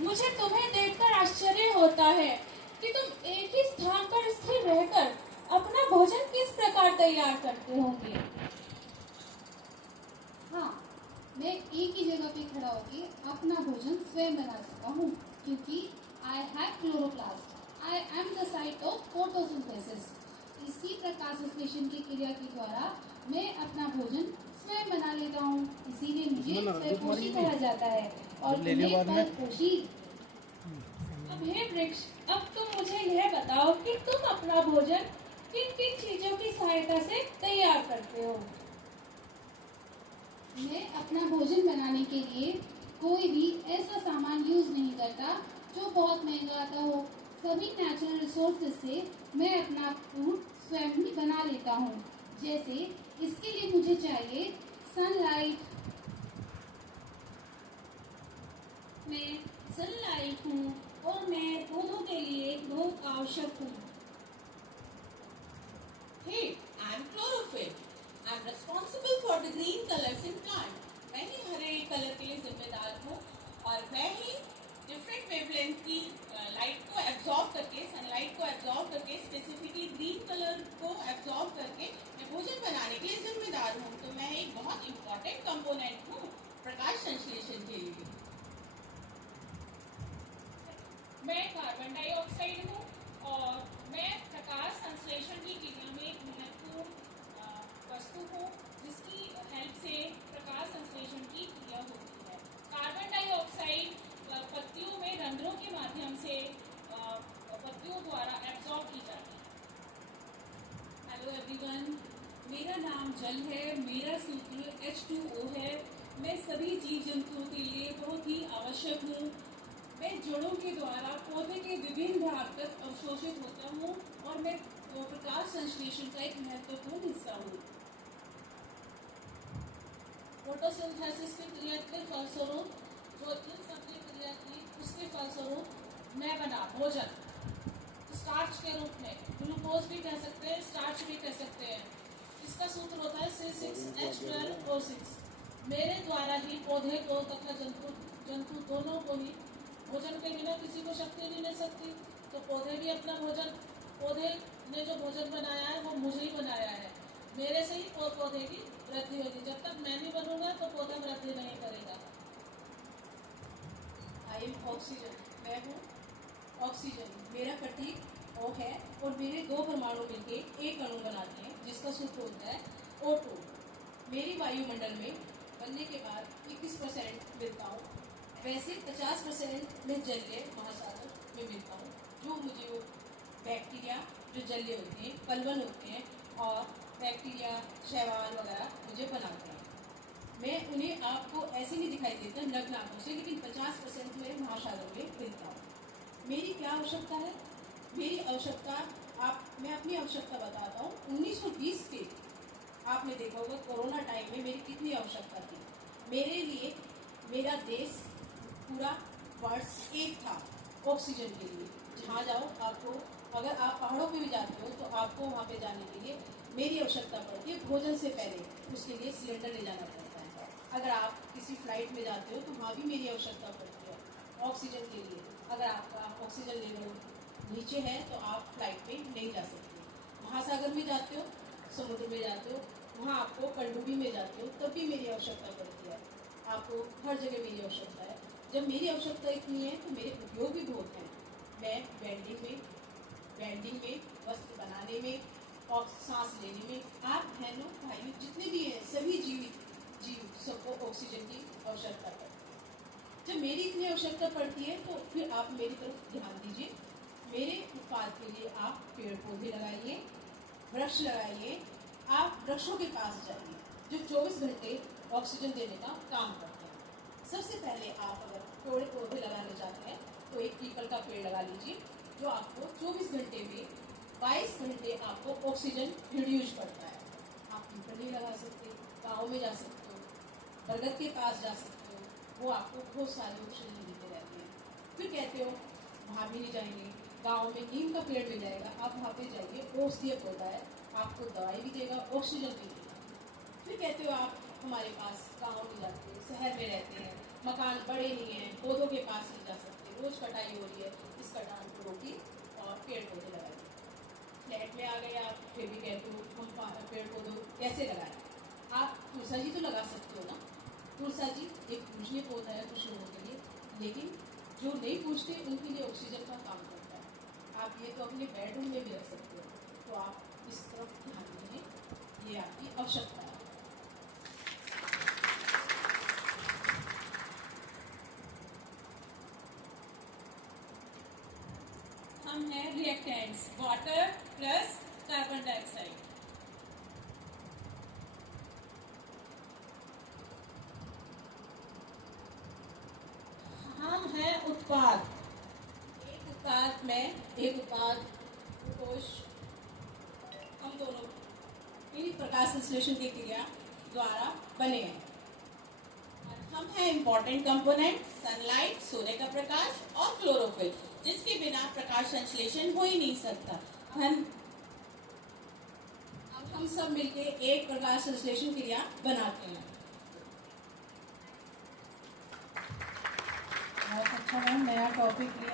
मुझे तुम्हें देखकर आश्चर्य होता है कि तुम एक ही स्थान पर स्थिर रहकर अपना भोजन किस प्रकार तैयार करते होंगे। हाँ, मैं एक ही जगह पे खड़ा होकर अपना भोजन स्वयं बना सकता हूँ, क्योंकि I have chloroplast. I am the site of photosynthesis. इसी प्रकाश संश्लेषण की क्रिया के द्वारा मैं अपना भोजन स्वयं बना लेता हूँ। इसीलिए मुझे स्वयंपोषी कहा जाता है और तुम्हें परपोषी। अब हे वृक्ष, अब तुम मुझे यह बताओ कि तुम अपना भोजन किन किन चीजों की सहायता से तैयार करते हो। मैं अपना भोजन बनाने के लिए कोई भी ऐसा सामान यूज नहीं करता जो बहुत महंगा आता हो। सभी नेचुरल रिसोर्सेज से मैं अपना फूड स्वयं ही बना लेता हूँ। जैसे इसके लिए मुझे चाहिए सनलाइट। मैं सनलाइट हूँ और मैं पौधों के लिए बहुत आवश्यक हूँ। Hey, I'm chlorophyll. I'm responsible for the green colors in plant. मैं ही हरे कलर के लिए जिम्मेदार हूँ और मैं ही डिफरेंट वेवलेंथ की लाइट को एब्जॉर्ब करके, सनलाइट को एब्जॉर्ब करके, स्पेसिफिकली ग्रीन कलर को एब्जॉर्ब करके मैं भोजन बनाने के लिए जिम्मेदार हूँ। तो मैं एक बहुत इंपॉर्टेंट कंपोनेंट हूँ प्रकाश संश्लेषण के लिए। मैं कार्बन डाइऑक्साइड हूँ और मैं प्रकाश संश्लेषण की क्रिया में एक महत्वपूर्ण वस्तु हूँ जिसकी हेल्प से प्रकाश संश्लेषण की क्रिया होती है। कार्बन डाइऑक्साइड पत्तियों में रंध्रों के माध्यम से पत्तियों द्वारा एब्जॉर्ब की जाती है। हेलो एवरीवन, मेरा नाम जल है, मेरा सूत्र H2O है। मैं सभी जीव जंतुओं के लिए बहुत ही आवश्यक हूँ। मैं जड़ों के द्वारा पौधे के विभिन्न भाग तक अवशोषित होता हूँ और मैं प्रकाश संश्लेषण का एक महत्वपूर्ण हिस्सा हूँ। फोटोसिंथेसिस की क्रिया के फलस्वरूप, जो इन सब की क्रिया की, उसके फलस्वरूप मैं बना भोजन स्टार्च के रूप में, ग्लूकोज भी कह सकते हैं, स्टार्च भी कह सकते हैं। इसका सूत्र होता है C6H12O6। मेरे द्वारा ही पौधे को तथा जंतु दोनों को ही भोजन के बिना किसी को शक्ति नहीं मिल सकती। तो पौधे भी अपना भोजन, पौधे ने जो भोजन बनाया है वो मुझे ही बनाया है। मेरे से ही पौधे की वृद्धि होगी। जब तक मैं नहीं बनूंगा तो पौधा वृद्धि नहीं करेगा। I am oxygen. मैं हूँ ऑक्सीजन। मेरा प्रतीक O है और मेरे दो परमाणु मिलकर एक अणु बनाते हैं जिसका सूत्र होता है O2। मेरी वायुमंडल में बनने के बाद 21% मिलता हूँ। वैसे 50% में जलीय महासागर में मिलता हूँ, जो मुझे वो बैक्टीरिया जो जलीय होते हैं, पलवन होते हैं और बैक्टीरिया, शैवाल वगैरह मुझे बनाते हैं। मैं उन्हें आपको ऐसे नहीं दिखाई देता नग्न आंखों से, लेकिन 50% मेरे महासागर में मिलता हूँ। मेरी क्या आवश्यकता है? मेरी आवश्यकता, मैं अपनी आवश्यकता बताता हूँ। 1920 के आपने देखा होगा कोरोना टाइम में मेरी कितनी आवश्यकता थी। मेरे लिए मेरा देश पूरा वर्ष एक था ऑक्सीजन के लिए। जहाँ जाओ आपको, अगर आप पहाड़ों पे भी जाते हो तो आपको वहाँ पे जाने के लिए मेरी आवश्यकता पड़ती है। भोजन से पहले उसके लिए सिलेंडर ले जाना पड़ता है। अगर आप किसी फ्लाइट में जाते हो तो वहाँ भी मेरी आवश्यकता पड़ती है ऑक्सीजन के लिए। अगर आपका ऑक्सीजन लेवल नीचे है तो आप फ्लाइट में नहीं जा सकते। महासागर में जाते हो, समुद्र में जाते हो, वहाँ आपको पनडुब्बी में जाते हो, तब भी मेरी आवश्यकता पड़ती है। आपको हर जगह मेरी आवश्यकता है। जब मेरी आवश्यकता इतनी है तो मेरे उपयोग भी बहुत हैं। मैं वेल्डिंग में, वस्त्र बनाने में और सांस लेने में, आप बहनों भाइयों जितने भी हैं, सभी जीव सबको ऑक्सीजन की आवश्यकता पड़ती है। जब मेरी इतनी आवश्यकता पड़ती है तो फिर आप मेरी तरफ ध्यान दीजिए। मेरे उत्पाद के लिए आप पेड़ पौधे लगाइए, वृक्ष लगाइए। आप वृक्षों के पास जाइए जो 24 घंटे ऑक्सीजन देने का काम करते हैं। सबसे पहले आप अगर पेड़ पौधे लगाने चाहते हैं तो एक पीपल का पेड़ लगा लीजिए, जो आपको 24 घंटे में 22 घंटे आपको ऑक्सीजन प्रोड्यूस करता है। आप पीपल नहीं लगा सकते, गाँव में जा सकते हो, बरगद के पास जा सकते हो, वो आपको बहुत सारे ऑक्सीजन देते रहते हैं। फिर कहते हो वहाँ भी नहीं जाएंगे, गाँव में नीम का पेड़ मिल जाएगा, आप वहाँ पे जाइए, औषधीय पौधा है, आपको दवाई भी देगा, ऑक्सीजन भी देगा। फिर कहते हो आप हमारे पास गाँव नहीं जाते, शहर में रहते हैं, मकान बड़े नहीं हैं, पौधों के पास नहीं जा सकते, सफाई हो रही है, इस कटान को रोकी और पेड़ पौधे लगाइए। फ्लैट में आ गए आप, फिर भी कहते हो हम पेड़ पौधे कैसे लगाएं? आप तुलसा जी तो लगा सकते हो ना। तुलसा जी एक पूजनीय पौधा है कुछ लोगों के लिए, लेकिन जो नहीं पूजते उनके लिए ऑक्सीजन का काम करता है। आप ये तो अपने बेडरूम में भी रख सकते हो, तो आप इस तरफ ध्यान दें, ये आपकी आवश्यकता है। हम हैं reactants, water plus carbon dioxide. हम हैं उत्पाद। एक उत्पाद में एक उत्पाद कोश हम दोनों इन्हीं प्रकाश संश्लेषण की क्रिया द्वारा बने हैं। और हम हैं इम्पोर्टेंट कंपोनेंट, सनलाइट, सूर्य का प्रकाश और क्लोरोफिल, जिसके बिना प्रकाश संश्लेषण हो ही नहीं सकता। हम सब मिलके एक प्रकाश संश्लेषण क्रिया बनाते हैं। बहुत अच्छा मैम, नया टॉपिक लिया।